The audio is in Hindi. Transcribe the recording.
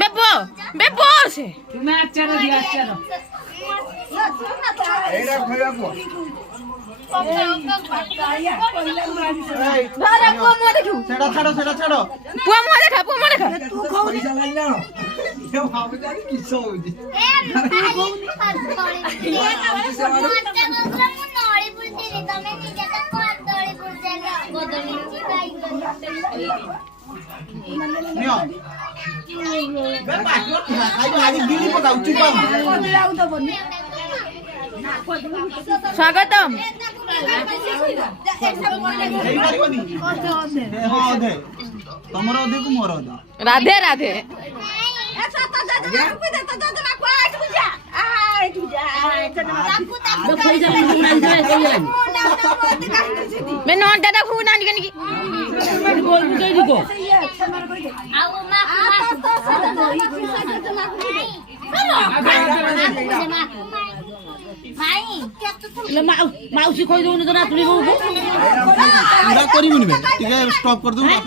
बेबो बेबो से तुम्हें आचार दिया आचार ଏଇଟା ଖୋଇବାକୁ ସେଟା ଛାଡ ସେଟା ଛାଡ पुआ मुआ देखा ପଇସା ଲାଗି ନା ଏ ଭାବୁଛ କିସ ହଉଛି ନିଅ ବେ ପାଟିର ଖାଇବ ଆଜି ଗିଳି ପକାଉ ଚୁପ स्वागतम ହେଇପାରିବନି ହଁ ଅଧେ ତମର ଅଧେ କୁ ମୋର ଅଧେ राधे राधे मैं नॉन दादा खूब नानी कनी की माउसी खोई दउनु त नातुनी बाबु पूरा କରିବୁନି ବେ ଟିକେ ଷ୍ଟପ କରି ଦବୁ ତାପରେ